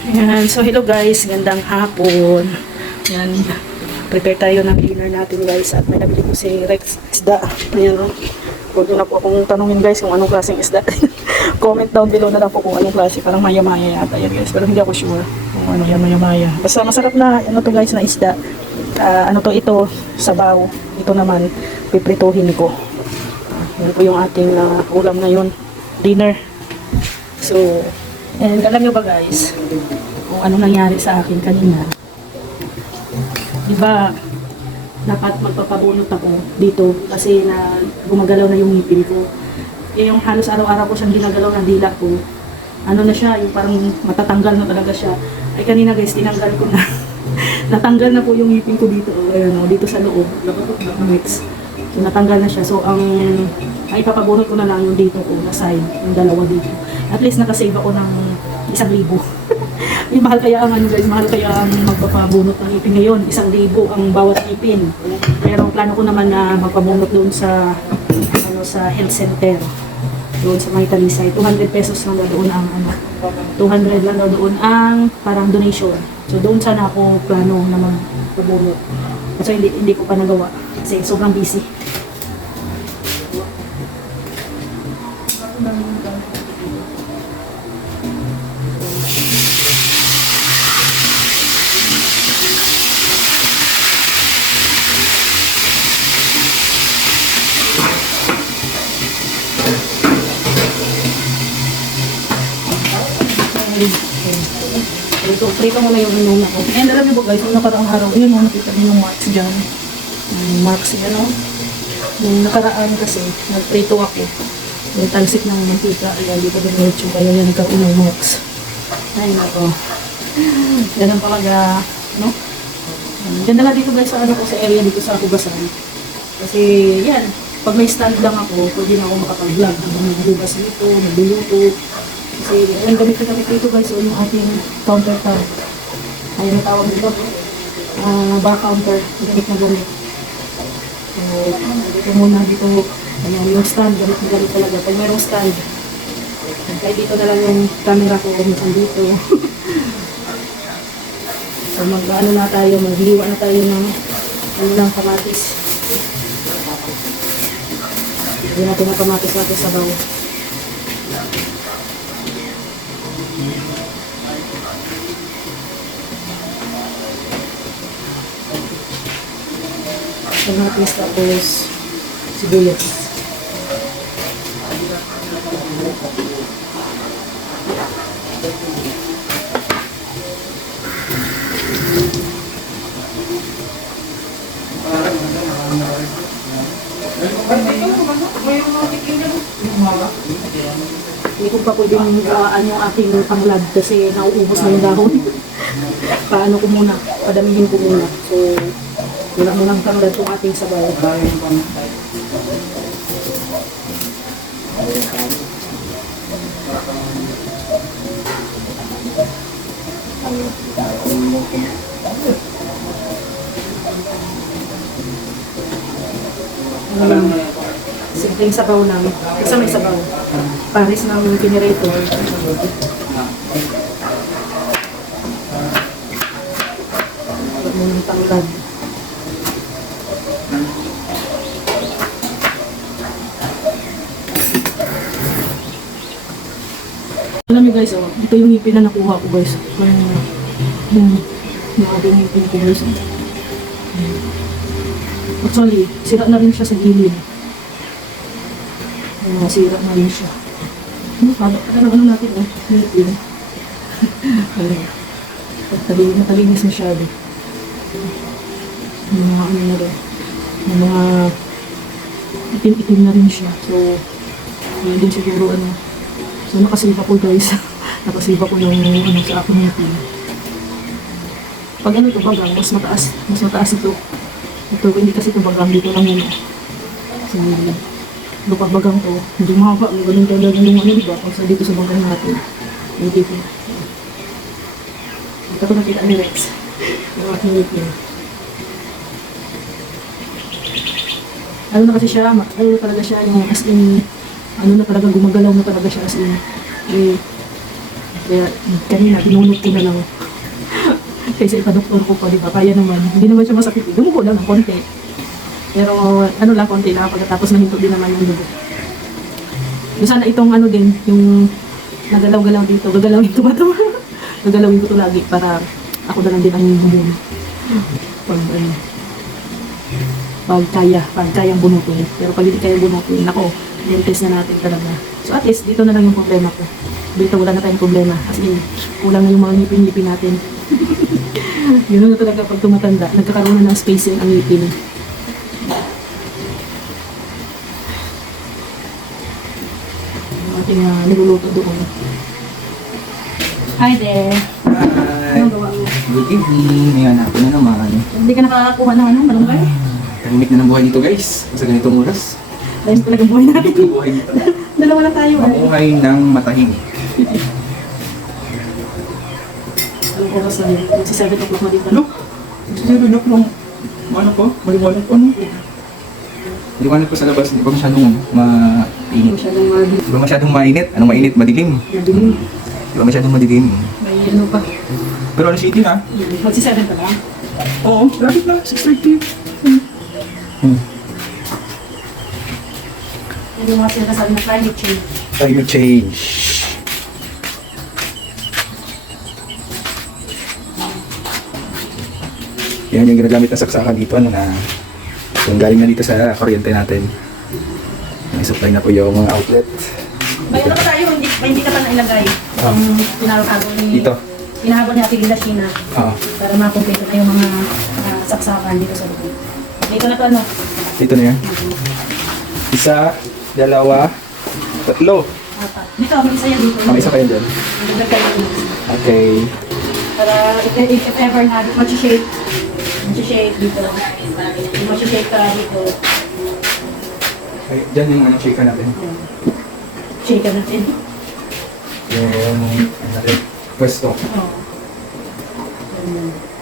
Ayan, so hello guys, gandang hapon. Ayan, prepare tayo ng dinner natin guys. At may nabili ko si Rex isda. Ayan o. Huwag na po akong tanungin guys kung anong klaseng isda. Comment down below na lang po kung anong klase. Parang maya-maya yata yan guys. Pero hindi ako sure kung ano yan maya-maya. Basta masarap na ano to guys na isda. Ano to ito, sabaw. Ito naman, piprituhin ko. Yan po yung ating ulam ngayon. Dinner. So, and alam nyo ba guys, kung ano nangyari sa akin kanina. Diba, dapat magpapabunot ako dito kasi na gumagalaw na yung ngipin ko. Yung halos araw-araw ko siyang ginagalaw ng dila ko. Ano na siya, yung parang matatanggal na talaga siya. Ay kanina guys, tinanggal ko na. Natanggal na po yung ngipin ko dito. Ayun, dito sa loob. Mix. So, natanggal na siya. So, ay papabunot ko na lang yung dito ko, na side, yung dalawa dito. At least nakasave ako ng 1,000. Yung mahal kaya ang ano guys, mahal kaya ang magpapabunot ng ngipin ngayon. 1,000 ang bawat ngipin. Pero plano ko naman na magpabunot doon sa sa health center. Doon sa may Talisay. 200 pesos lang doon ang 200 lang doon ang parang donation. So doon sana ako plano na magpabunot. So hindi ko pa nagawa kasi sobrang busy. So, prito mo na yung inuna ko. And alam niyo ba guys, yung nakaraang araw, yun mo, nakita niyo yung marks dyan. Marks yan, no? Yung nakaraan kasi, nagprito ako. Yung talsik ng mantika, ayan, dito din medyo, kaya yan nagkaroon ng marks. Ay, nako. Ganun talaga, no? Ganda nga dito guys, sa ano ko, sa area dito sa Hugasan. Kasi, yan, pag may stand lang ako, pwede na ako makapag-vlog. Naghugas dito, nagluluto. Kasi ang gamit dito guys, so yung ating countertop. Ayun ang tawag dito. Bar counter, gamit na gamit. So, dito muna dito. Ayan, yung stand, gamit na gamit talaga. Pag mayroong stand, kaya dito na lang yung camera ko, minsan dito. So, mag-ano na tayo, magliwa na tayo ng kamatis. Hindi natin ang kamatis natin sa bawo. Kamatis tapos sibuyas. Hindi ko pa pwedeng yung ating panglad kasi nauubos na yung dahon. Paano ko muna? Padamihin ko muna. So, wala mo lang tanglad itong ating sabaw. Ano lang, simpleng sabaw lang. Kasi may sabaw. Paris ng generator. Wala mo lang tanglad. Alam niyo guys, ito yung ngipin na nakuha ko guys. Yung ating ngipin ko guys. Actually, sira na rin siya sa gilid. Sira na rin siya. Ano natin ngipin. Natalinis masyado. Yung mga ano na rin. Yung mga itim-itim na rin siya. So, yun din siguro ano. So, nakasave ako guys. Nakasave ako ng sa aking ngipin. Pag ano ito bagang, mas mataas ito. Ito, hindi kasi ito bagang, dito lang yun. So, pag bagang to, hindi mahaba. Ganun talaga yung ano, diba? Pag dito sa bagang natin. Hindi ko. Ito ko nakita ni Rex. Yung aking ngipin. Ano na kasi siya, ano talaga siya, yung as in, ano na talaga, gumagalaw na talaga siya as in. Kaya kanina, binunot ko na lang. Kasi ipa-doktor ko pa, di ba? Kaya naman. Hindi naman siya masakit. Dumugo lang ng konti. Pero ano lang, konti lang. Pagkatapos nahinto din naman yung dugo. Sana itong ano din, yung nagalaw-galaw dito. Gagalawin ko ba ito? Gagalawin ko ito lagi para ako na lang din ang bumuli. Pag kayang bunutin. Pero pag hindi kaya bunutin, ako, test na natin talaga. So at least, dito na lang yung problema ko. Dito wala na tayong problema. Kasi kulang na yung mga ngipin-ngipin natin. Yun na talaga pag tumatanda, nagkakaroon na ng spacing ang ngipin. Yung ating niluluto doon. Hi there! Hi! Anong gawa mo? Good evening! May hanapin na naman. Hindi ka nakakakuha ng malunggay? Tahimik na ng buhay dito guys. Sa ganitong oras. Dahil talagang buhay natin. Ito buhay dito. Dalawa lang tayo. Mabuhay ng matahing. Anong oras na yun? Si 7 o'clock na dito. Ano? Sinunok ng ano ko? Maliwanag ko ano? Maliwanag ko sa labas. Hindi ba masyadong mainit? Masyadong Hindi ba masyadong mainit? Anong mainit? Madilim. madilim. Hindi ba masyadong madilim? May ano pa. Pero alas 18 na. Magsi 7 pa lang. Oo, lapit na. 6:30. Hindi mga sinasabi na climate change. Climate change. Yan yung ginagamit na saksakan dito ano na yung galing na dito sa kuryente natin. May supply na po yung mga outlet. May ano pa tayo, hindi ka pa nailagay. Ang pinakago ni... Dito. Pinahabol ni Ate Linda Sheena. Oo. Para makumpleto na yung mga saksakan dito sa loob. Dito na to ano? Dito na yan. Isa, dalawa, tatlo. Apat. Dito, may isa yan dito. May isa kayo dyan. Dagdag tayo dito. Okay. Para if ever na, mag-shake dito. Mag-shake ka dito. Okay. Dyan yung ano, shaker natin. Shake ka natin. Yung ano natin. Pwesto. Oo.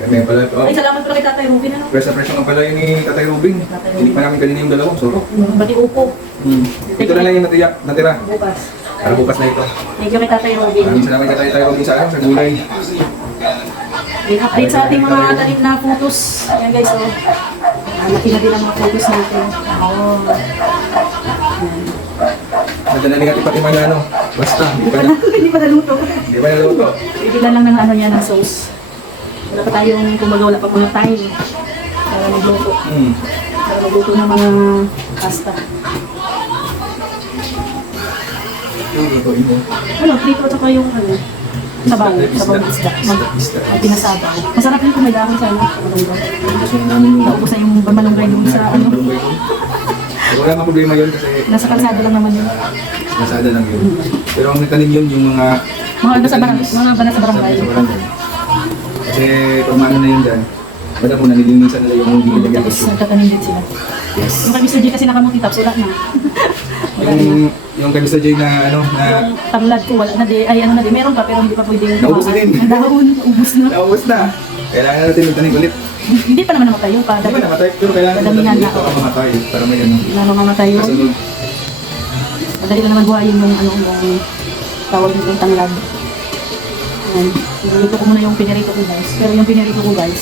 Kaya may pala. Oh. Ay, salamat pala kay Tatay Rubin, ano? Press na press ang pala yun ni Tatay Rubin. Hindi pa namin kanina yung dalawang soro. Bati upo. Ito na lang yung natira. Bukas. Para bukas na ito. Thank you kay Tatay Robin. Maraming salamat kay Tatay Rubin sa ano, sa gulay. Update sa ating mga tanim na photos. Ayan guys, oh. Laki na din ang mga photos natin. Oh. Nadala ni Kati Fatima na ano. Basta, Hindi pa naluto. Hindi pa naluto. Bigyan lang ng ano niya, ng sauce. Wala pa tayong, kumbaga wala pa muna time. Para magluto. Para magluto ng mga pasta. Yung lutuin mo. Ano, prito at saka yung ano, sabaw. Sabaw ng isda. Pinasabaw. Masarap yung may dahon sa ano. Naubos na yung bamalunggay dun sa ano. Wala nga problema yun kasi Nasa kalsada lang naman yun. nasada lang yun. Pero ang nagtanim yun yung mga Mga ano sa barangay. Mga bana sa barangay. sa barangay. Kasi pag maano na yun dyan, basta mo nalilinisan nila yung binilagyan ko. Tapos nagtatanim din sila. Yes. Yung kay Mr. J kasi nakamuti tapos wala na. Wala na. Yung kay Mr. J na ano, na Yung tanglad ko wala na di. Ay ano na di. Meron pa pero hindi pa pwede. Naubos na din. Ang dahon. Ubus na. naubos na. Kailangan natin magtanim ulit. Hindi pa naman namatay yun. Hindi ba namatay? Pero kailangan natin Damihan magtanim na. ulit para mamatay. Para may ano. Lalo mamatay yun. Kasunod. Madali lang naman buhayin yung ano yung tawag nitong tanglad. Ayan. Pinirito ko muna yung pinirito ko guys. Pero yung pinirito ko guys,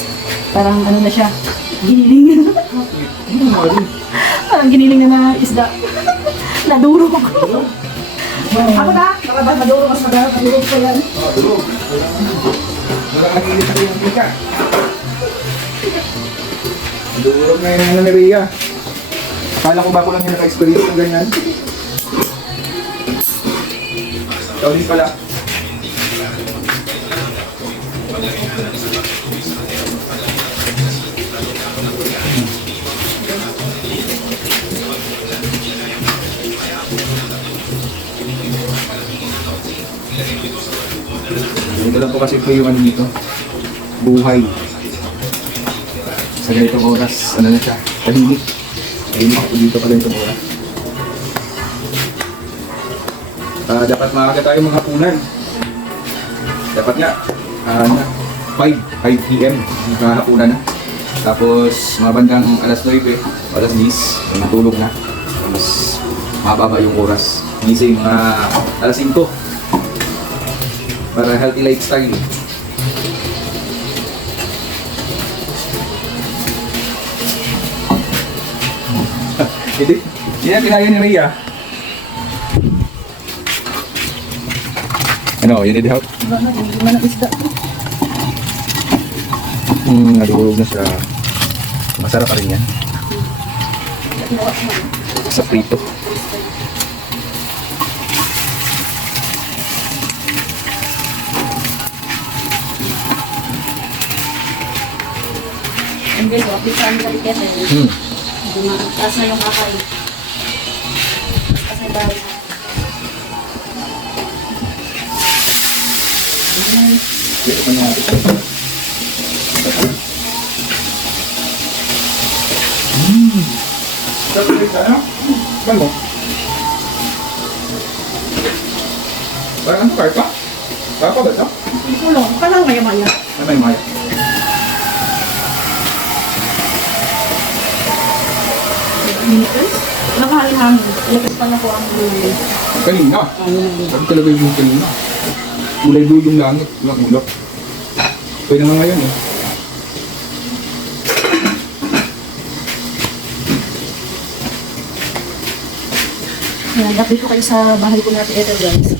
parang ano na siya. Giniling. Ano nga rin? Parang giniling na na isda. Naduro ko. Ako na? Baka ba maduro mas maduro? Maduro ko yan. Tulog. Wala kang nakilit ako yung pika. Durog na yun ang ni Rhea. Akala ko ba ko lang yung naka-experience ng ganyan? Ikaw din pala. Ito lang po kasi po yung ano dito. Buhay. Sa ganitong oras, ano na siya, tahimik. Tahimik ako dito pala itong oras. Dapat maaga tayo mga hapunan. Dapat nga, 5 p.m. Hapunan na. Tapos mga bandang alas 9, alas 10, natulog na. Mas mababa yung oras. Gising mga alas 5. Para healthy lifestyle. Hindi. Hindi na kinaya ni Rhea. Ano, you need help? Hindi man ang isda. Nadurog na siya. Masarap pa rin yan. Sa prito. Hindi, so, pizza ang kalikete. Taas na yung kakay. Taas na yung bahay. Dito pa natin. Sarap rin ka, ano? Saan mo? Parang ano, karpa? Karpa ba ito? Wala, parang maya-maya. Ano may maya? Minutes? Nakahangin. Ilagay pa na ko ang blue. Kanina. Sabi talaga yung kanina. Kulay blue yung langit. Walang ulap. Pwede na ngayon eh. Yan, update ko kayo sa bahay ko natin ito guys.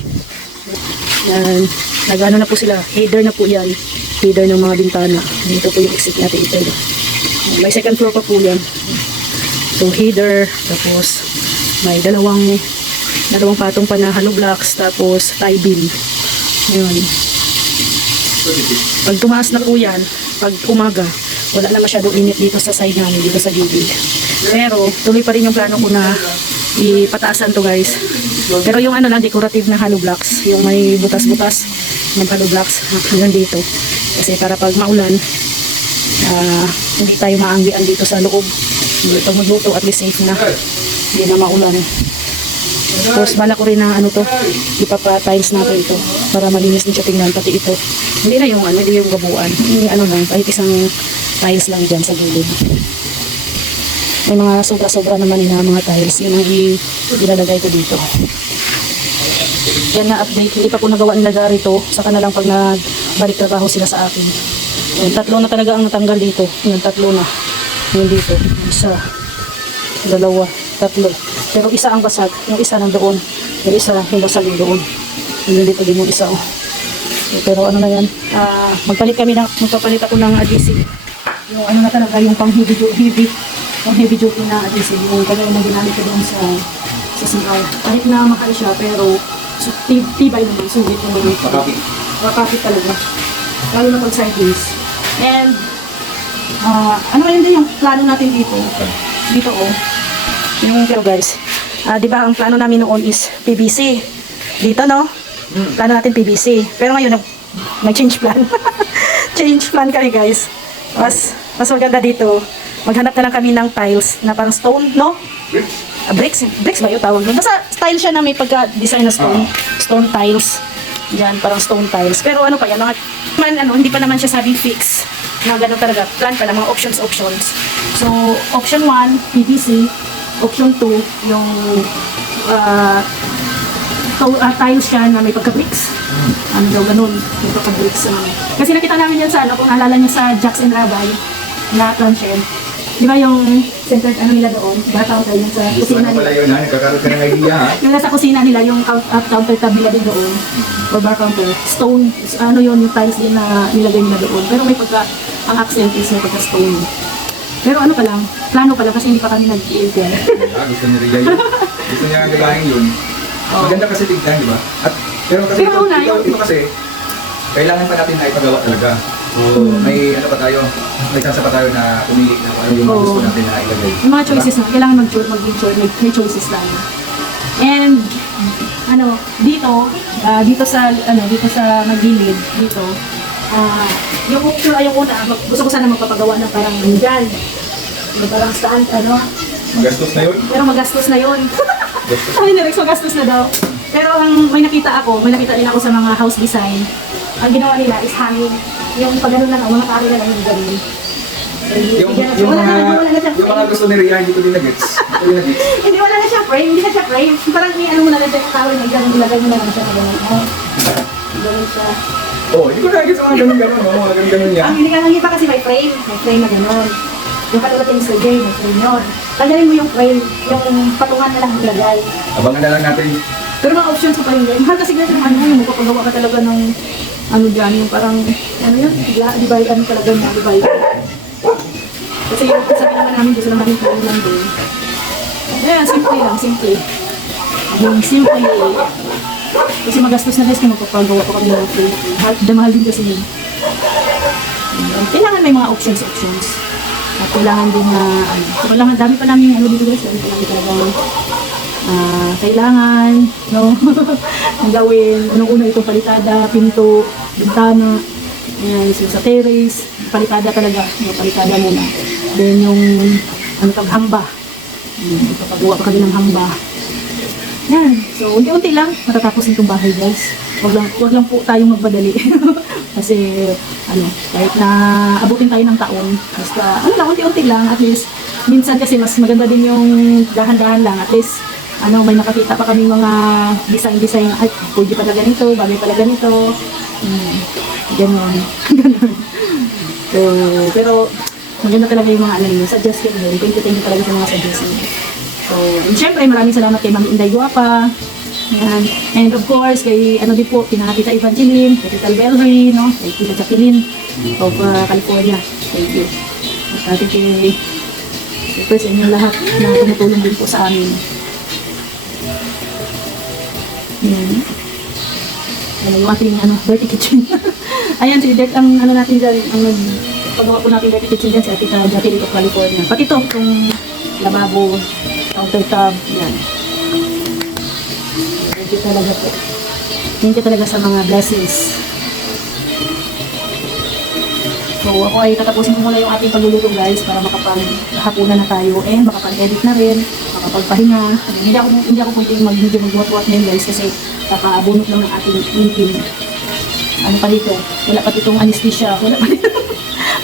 Yan, nag-ano na po sila. Header na po yan. Header ng mga bintana. Dito po yung exit natin ito. May second floor pa po yan. So header, tapos may dalawang patong pa na hollow blocks, tapos tie beam. Yun. Pag tumaas na po yan, pag umaga, wala na masyadong init dito sa side namin, dito sa gilid. Pero tuloy pa rin yung plano ko na ipataasan to guys. Pero yung ano lang, decorative na hollow blocks, yung may butas-butas ng hollow blocks hanggang dito. Kasi para pag maulan, hindi tayo maanggian dito sa loob. Hindi pag magluto, at least safe na. Hindi na maulan. Tapos bala ko rin na ano to, ipapa-tiles natin ito para malinis din siya tingnan, pati ito. Hindi na yung ano, hindi yung gabuan. Yung ano lang, kahit isang tiles lang dyan sa gilid. May mga sobra-sobra naman na mga tiles. Yun ang ilalagay ko dito. Yan na update. Hindi pa po nagawa nila gari ito. Saka na lang pag nagbalik trabaho sila sa akin. Yan, 3 na talaga ang natanggal dito. Yan, 3 na. Yan dito. 1, 2, 3. Pero isa ang basag. Yung isa nandoon. Yung isa yung basag yung doon. Yung dito din yung isa. Oh. Pero ano na yan. Magpapalit ako ng adhesive. Yung ano na talaga, yung pang heavy duty na adhesive. Yung kagaya na ginamit ko doon sa CR. Kahit na mahal siya, pero tibay naman. Sulit naman. Makapit talaga. Lalo na pag sideways. And ano yun din yung plano natin dito? Dito oh. Yung pero guys, di ba ang plano namin noon is PVC. Dito no? Plano natin PVC. Pero ngayon nag-change plan. Change plan kami guys. Mas maganda dito. Maghanap na lang kami ng tiles na parang stone, no? Bricks ba yung tawag doon? Basta style siya na may pagka-design na stone. Stone tiles. Yan, parang stone tiles. Pero ano pa yan, hindi pa naman siya sabing fix. Na gano'n talaga. Plan pa lang, mga options. So, option 1, PVC. Option 2, yung tiles siya na may pagka-bricks. Ano daw, ganun. May pagka-bricks. Kasi nakita namin yan sa, kung naalala niyo sa Jacks and Rabbi na planchen. Di ba yung centered ano nila doon? Counter yung sa kusina nila. Yun, nagkakaroon ka ng idea ha? Yung nasa kusina nila, yung counter tabila din doon. Or bar counter. Stone, ano yun, yung tiles din na nilagay nila doon. Pero may ang accent is may pagka-stone. Pero ano pa lang, plano pa lang kasi hindi pa kami nag-i-impel. Gusto niya rin yun. Gusto niya gagahin yun. Maganda kasi tignan, di ba? Pero kasi ito kasi, kailangan pa natin na ipagawa talaga. So, may ano pa tayo, may chance pa tayo na pumili na kung ano yung gusto natin na ilagay. Yung mga choices na, kailangan may choices lang. And, dito sa magilid, dito, yung una, gusto ko sana magpapagawa ng parang dyan. Parang stand, Magastos na yun? Pero magastos na yun. Ay, Rex, magastos na daw. Pero may nakita din ako sa mga house design. Ang ginawa nila is hanging. Yung pag gano'n lang, mga kari na lang yung gano'n. Yung mga gusto ni Rhea, hindi ko din na-gets. Hindi, wala na siya frame. Parang may ano mo na lang yung towel, may gano'n, ilagay mo na lang siya. Ganun siya. Oh, hindi ko nakikita mga ganun-ganun, no? Mga ganun-ganun niya. Ang hindi ka nangiba kasi may frame. May frame na gano'n. Yung katulad yung Mr. J, may frame yun. Tanggalin mo yung frame, yung patungan na lang ilagay. Abangan na lang natin. Pero mga options ko pa rin yun. Mahal kasi ganyan yung ano, yung magpapagawa ka talaga ng ano dyan, yung parang, ano yun, divide, ano talaga niya, divide. Kasi yung sabi naman namin, gusto naman yung frame lang din. Ayan, simple lang, simple. Yung simple. Kasi magastos na guys kung magpapagawa pa kami ng frame. Mahal din kasi yun. Kailangan may mga options. At kailangan din na, kailangan dami pa namin ano dito guys, dami pa namin talagang kailangan, no, ang gawin. Unang-una itong palitada, pinto, bintana, ayan, so sa terrace, palitada talaga, yung palitada muna. Then yung, ano tawag, hamba. Ipapagawa pa kami ng hamba. Yan, so unti-unti lang, matatapos itong bahay guys. Wag lang po tayong magpadali. Kasi, ano, kahit na abutin tayo ng taon, basta, ano lang, unti-unti lang, at least, minsan kasi mas maganda din yung dahan-dahan lang, at least, ano, may nakakita pa kami mga design, ay, pwede pala ganito, bagay pala ganito, ganun, ganun. So, pero, maganda talaga yung mga ano yun, suggestion yun, thank you talaga sa mga suggestion. So, and syempre, maraming salamat kay Ma'am Inday Guapa. Yan. And of course, kay ano din po, Tita Evangeline, kay Tita Belry, no? Kay Tita Jacqueline of California. Thank you. At ating kay sa inyong lahat na tumutulong din po sa amin. Yan. Ano yung ating dirty kitchen. Ayan, si Det, ang ano natin dyan, ang pagawa po natin dirty kitchen dyan, si Tita Jacqueline of California. Pati ito, itong lababo, countertop, yan. Thank you talaga po. Thank you talaga sa mga blessings. So ako ay tatapusin ko muna yung ating pagluluto guys para makapaghapunan na tayo and makapag-edit na rin, makapagpahinga. Hindi ako pwedeng mag-buhat-buhat ngayon guys kasi kakaabunot lang ng ating meeting. Ano pa dito? Wala pa ditong anesthesia. Wala pa dito.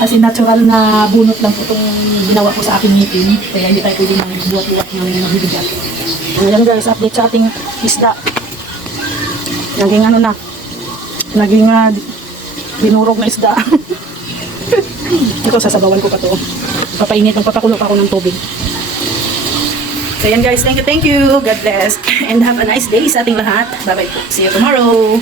Kasi natural na bunot lang po itong ginawa ko sa aking meeting. Kaya hindi tayo pwedeng mag-buhat-buhat ng bibigat. Ngayon guys, update sa ating isda. Naging ano na, naging binurog na isda. Ito, sasabawan ko pa to. Papainit, magpapakulo pa ako ng tubig. So yan guys, thank you. God bless. And have a nice day sa ating lahat. Bye bye po. See you tomorrow.